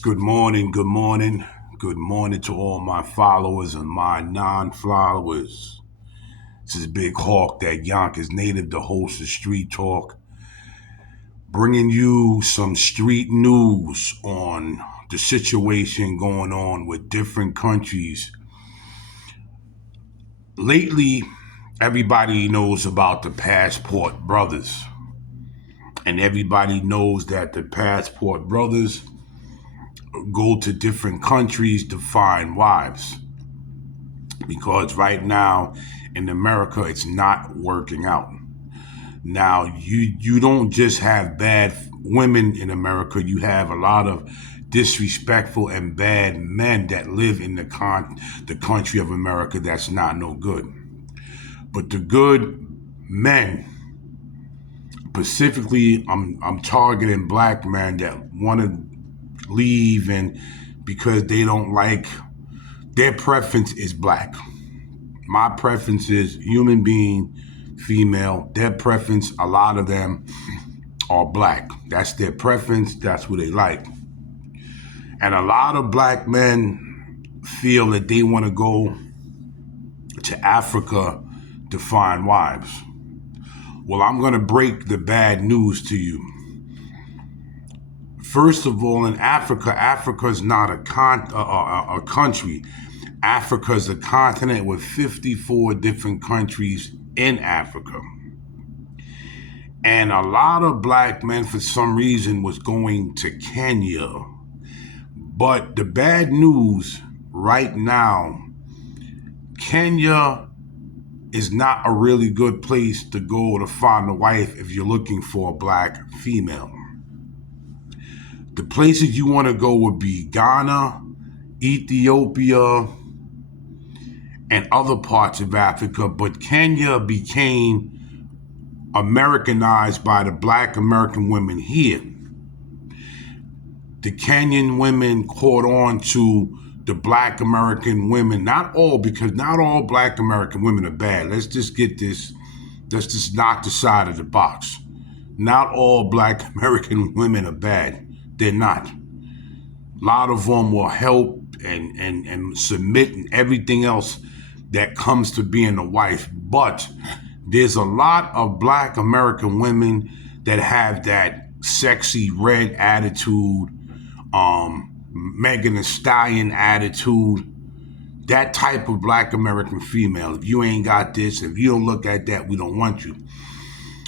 Good morning, good morning, good morning to all my followers and my non-followers. This is Big Hawk, that Yonkers native, the host of Street Talk, bringing you some street news on the situation going on with different countries. Lately, everybody knows about the Passport Brothers, and everybody knows that the Passport Brothers go to different countries to find wives. Because right now in America, it's not working out. Now, you don't just have bad women in America, you have a lot of disrespectful and bad men that live in the country of America that's not no good. But the good men, specifically, I'm targeting black men that want to leave, and because they don't like, their preference is black. My preference is human being, female. Their preference, a lot of them are black. That's their preference. That's what they like. And a lot of black men feel that they want to go to Africa to find wives. Well, I'm going to break the bad news to you. First of all, in Africa, Africa is not a country. Africa is a continent with 54 different countries in Africa. And a lot of black men, for some reason, was going to Kenya. But the bad news right now, Kenya is not a really good place to go to find a wife if you're looking for a black female. The places you want to go would be Ghana, Ethiopia, and other parts of Africa, but Kenya became Americanized by the black American women here. The Kenyan women caught on to the black American women, not all, because not all black American women are bad. Let's just knock this out of the box. Not all black American women are bad. They're not. A lot of them will help and submit and everything else that comes to being a wife. But there's a lot of black American women that have that sexy red attitude, Megan Thee Stallion attitude, that type of black American female. If you ain't got this, if you don't look at that, we don't want you.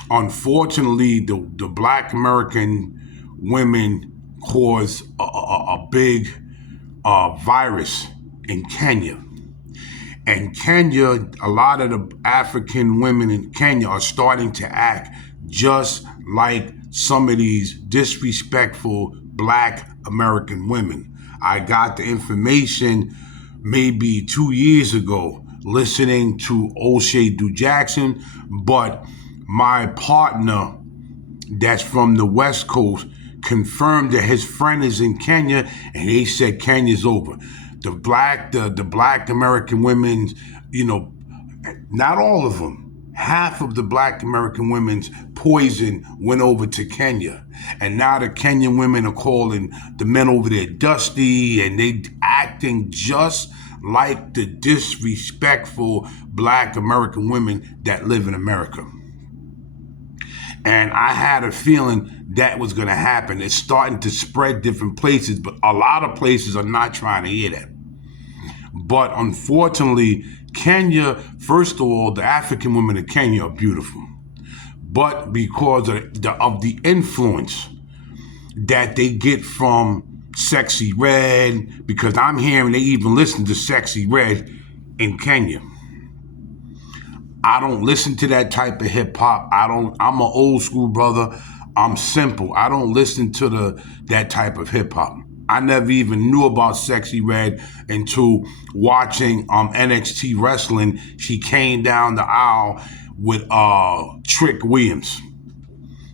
Unfortunately, the black American women cause a big virus in Kenya. And Kenya, a lot of the African women in Kenya are starting to act just like some of these disrespectful black American women. I got the information maybe 2 years ago listening to O'Shea Jackson, but my partner that's from the West Coast confirmed that his friend is in Kenya, and they said Kenya's over. The black American women, not all of them. Half of the black American women's poison went over to Kenya. And now the Kenyan women are calling the men over there dusty, and they acting just like the disrespectful black American women that live in America. And I had a feeling that was going to happen. It's starting to spread different places, but a lot of places are not trying to hear that. But unfortunately, Kenya, first of all, the African women in Kenya are beautiful. But because of the influence that they get from Sexy Red, because I'm hearing they even listen to Sexy Red in Kenya. I don't listen to that type of hip hop. I'm an old school brother. I'm simple. I don't listen to that type of hip hop. I never even knew about Sexy Red until watching NXT wrestling. She came down the aisle with Trick Williams.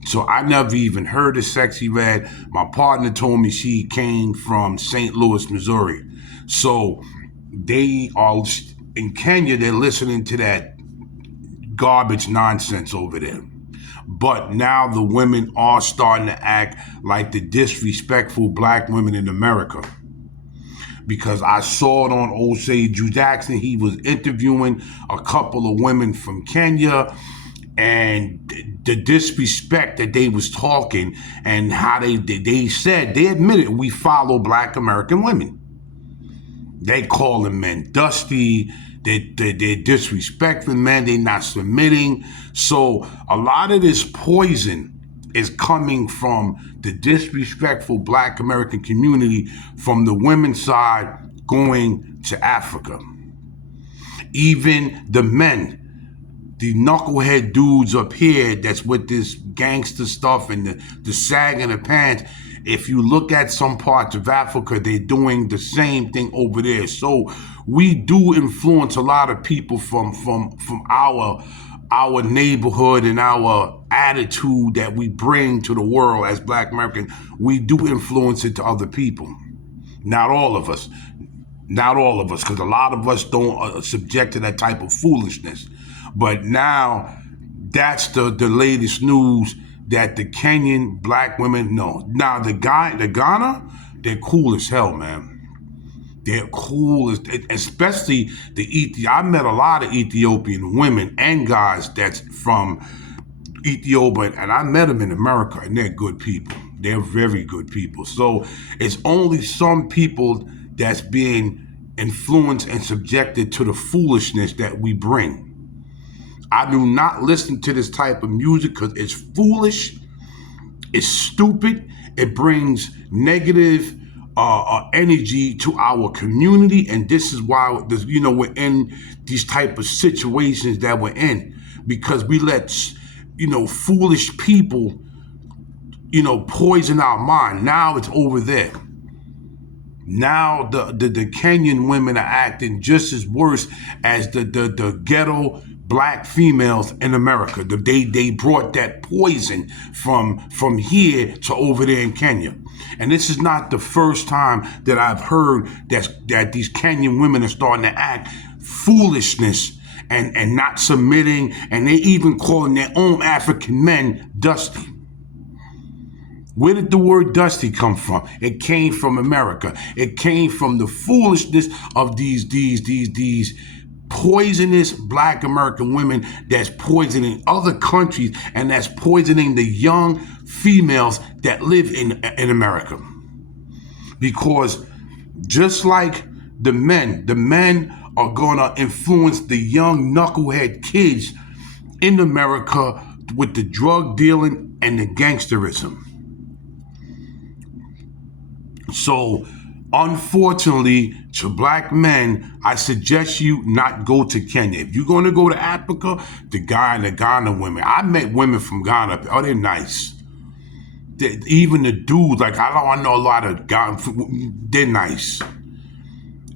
So I never even heard of Sexy Red. My partner told me she came from St. Louis, Missouri. So they are in Kenya, they're listening to that garbage nonsense over there. But now the women are starting to act like the disrespectful black women in America. Because I saw it on Osei Jackson. He was interviewing a couple of women from Kenya, and the disrespect that they was talking, and how they said, they admitted, we follow black American women. They call them men dusty. They're disrespecting men. They're not submitting. So a lot of this poison is coming from the disrespectful black American community from the women's side going to Africa. Even the men, the knucklehead dudes up here that's with this gangster stuff and the sagging the pants, if you look at some parts of Africa, they're doing the same thing over there. So we do influence a lot of people from our neighborhood and our attitude that we bring to the world as black Americans. We do influence it to other people. Not all of us. Not all of us, because a lot of us don't subject to that type of foolishness. But now that's the latest news, that the Kenyan black women know. Now the Ghana, they're cool as hell, man. They're cool, especially I met a lot of Ethiopian women and guys that's from Ethiopia, and I met them in America, and they're good people. They're very good people. So it's only some people that's being influenced and subjected to the foolishness that we bring. I do not listen to this type of music because it's foolish, it's stupid, it brings negative energy to our community, and this is why we're in these type of situations that we're in, because we let foolish people poison our mind. Now it's over there. Now the Kenyan women are acting just as worse as the ghetto black females in America. They brought that poison from here to over there in Kenya. And this is not the first time that I've heard that these Kenyan women are starting to act foolishness and not submitting, and they even calling their own African men dusty. Where did the word dusty come from? It came from America. It came from the foolishness of these poisonous black American women that's poisoning other countries, and that's poisoning the young females that live in America. Because just like the men are gonna influence the young knucklehead kids in America with the drug dealing and the gangsterism. So, unfortunately, to black men, I suggest you not go to Kenya. If you're going to go to Africa, the Ghana women. I met women from Ghana. Oh, they're nice. Even the dudes, I know a lot of Ghana, they're nice.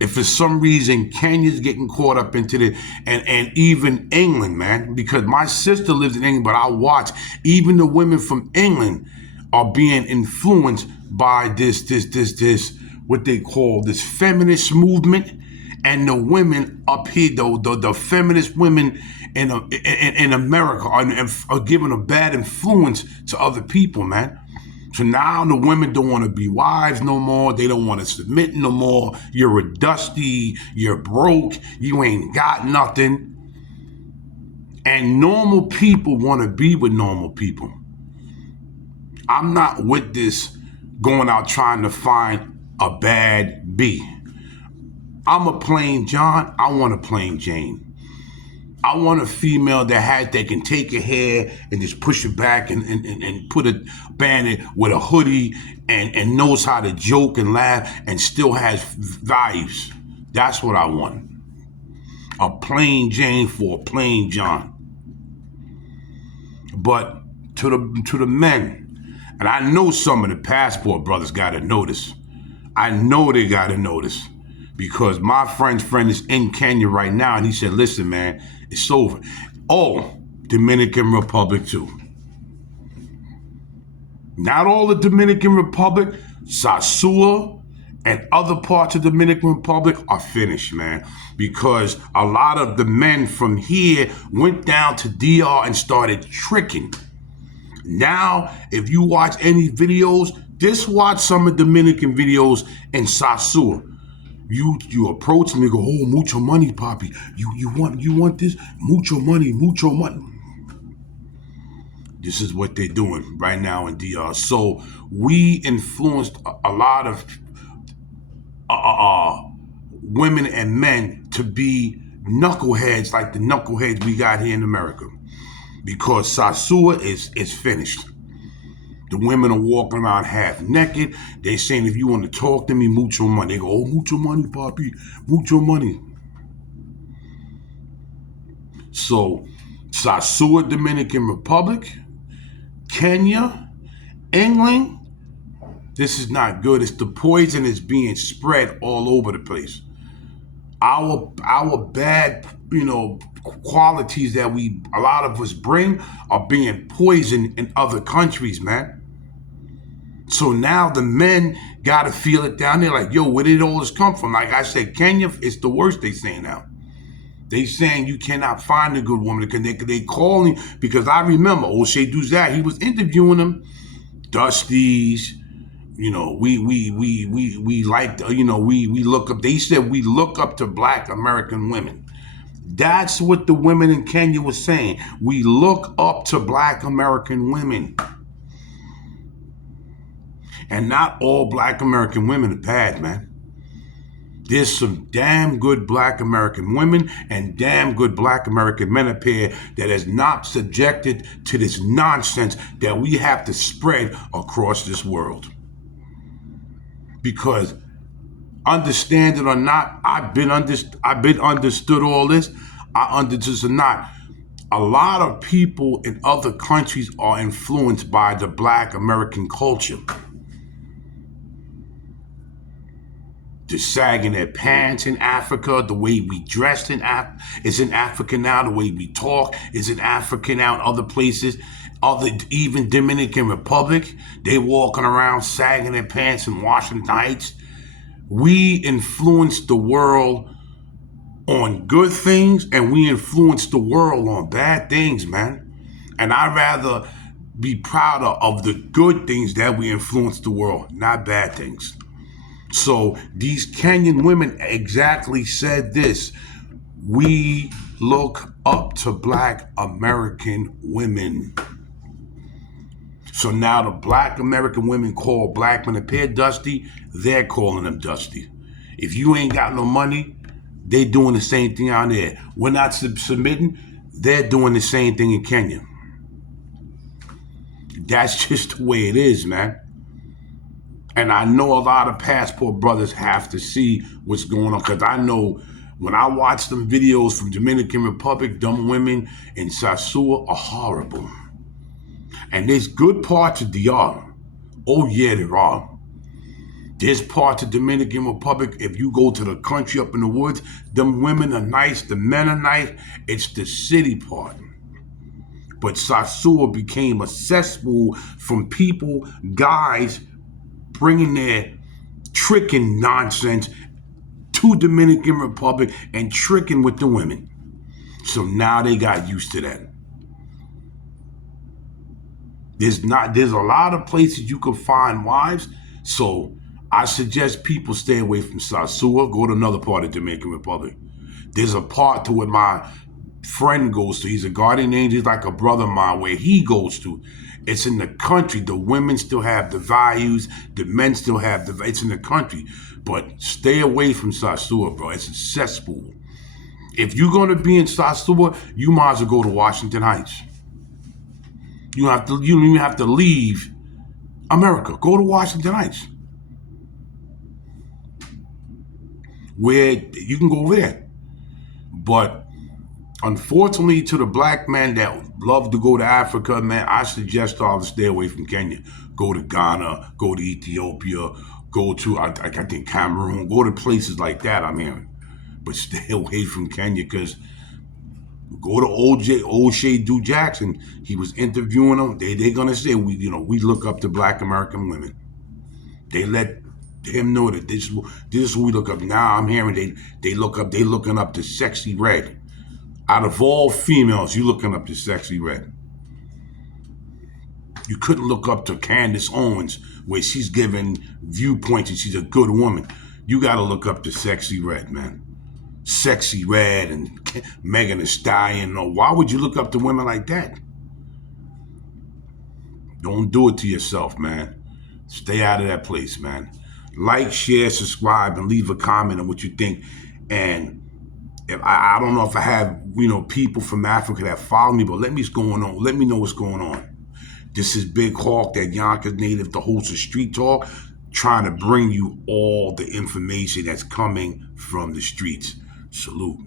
If for some reason Kenya's getting caught up into it, and even England, man, because my sister lives in England, but I watch, even the women from England are being influenced by this what they call this feminist movement, and the women up here, the feminist women in America are giving a bad influence to other people, man. So now the women don't want to be wives no more. They don't want to submit no more. You're a dusty. You're broke. You ain't got nothing. And normal people want to be with normal people. I'm not with this going out trying to find a bad B. I'm a plain John. I want a plain Jane. I want a female that can take her hair and just push it back and put a bandit with a hoodie and knows how to joke and laugh and still has values. That's what I want. A plain Jane for a plain John. But to the men, and I know some of the passport brothers got to notice. I know they got to notice, because my friend's friend is in Kenya right now, and he said, listen, man, it's over. Oh, Dominican Republic too. Not all the Dominican Republic, Sasua, and other parts of the Dominican Republic are finished, man, because a lot of the men from here went down to DR and started tricking. Now, if you watch any videos, just watch some of Dominican videos in Sasua. You approach them and go, oh, mucho money, papi. You want this? Mucho money, mucho money. This is what they're doing right now in DR. So we influenced a lot of women and men to be knuckleheads like the knuckleheads we got here in America. Because Sasua is finished. The women are walking around half naked. They saying, if you want to talk to me, mucho money. They go, oh, mucho money, papi, mucho money. So, Sasua, Dominican Republic, Kenya, England, this is not good. It's the poison is being spread all over the place. Our bad, qualities that a lot of us bring are being poisoned in other countries, man. So now the men got to feel it down there like, yo, where did all this come from? Like I said, Kenya is the worst, they saying now. They saying you cannot find a good woman because they calling, because I remember O'Shea Duzat, he was interviewing them, Dusties, we like, we look up, they said we look up to Black American women. That's what the women in Kenya was saying. We look up to Black American women. And not all Black American women are bad, man. There's some damn good Black American women and damn good Black American men up here that is not subjected to this nonsense that we have to spread across this world. Because understand it or not, I've been understood all this. I understood or not. A lot of people in other countries are influenced by the Black American culture. The sagging their pants in Africa, the way we dressed is in Africa now, the way we talk is in Africa now, in other places, even Dominican Republic, they walking around sagging their pants in Washington Heights. We influence the world on good things and we influence the world on bad things, man. And I'd rather be proud of the good things that we influence the world, not bad things. So these Kenyan women exactly said this. We look up to Black American women. So now the Black American women call Black men up here Dusty, they're calling them Dusty. If you ain't got no money, they doing the same thing out there. We're not submitting, they're doing the same thing in Kenya. That's just the way it is, man. And I know a lot of passport brothers have to see what's going on, because I know when I watch them videos from Dominican Republic, them women in Sasua are horrible. And there's good parts of DR. Oh yeah, there are. There's parts of Dominican Republic, if you go to the country up in the woods, them women are nice, the men are nice. It's the city part. But Sasua became a cesspool from people, guys, bringing their tricking nonsense to Dominican Republic and tricking with the women. So now they got used to that. There's a lot of places you can find wives. So I suggest people stay away from Sasua, go to another part of Dominican Republic. There's a part to where my friend goes to. He's a guardian angel, he's like a brother of mine, where he goes to. It's in the country. The women still have the values. The men still have it's in the country. But stay away from Sasua, bro. It's a cesspool. If you're going to be in Sasua, you might as well go to Washington Heights. You don't even have to leave America. Go to Washington Heights. Where you can go over there. But unfortunately, to the Black men that love to go to Africa, man, I suggest y'all to stay away from Kenya. Go to Ghana, go to Ethiopia, go to, I think, Cameroon, go to places like that, I'm hearing. But stay away from Kenya, because go to O'Shea Du Jackson. He was interviewing them. They're going to say, we look up to Black American women. They let him know that this is who we look up. Now I'm hearing they looking up to Sexy Red. Out of all females, you looking up to Sexy Red. You couldn't look up to Candace Owens where she's giving viewpoints and she's a good woman. You got to look up to Sexy Red, man. Sexy Red and Megan Thee Stallion. No, why would you look up to women like that? Don't do it to yourself, man. Stay out of that place, man. Like, share, subscribe, and leave a comment on what you think. And if I don't know if I have people from Africa that follow me, but let me what's going on. Let me know what's going on. This is Big Hawk, that Yonkers native, the host of Street Talk, trying to bring you all the information that's coming from the streets. Salute.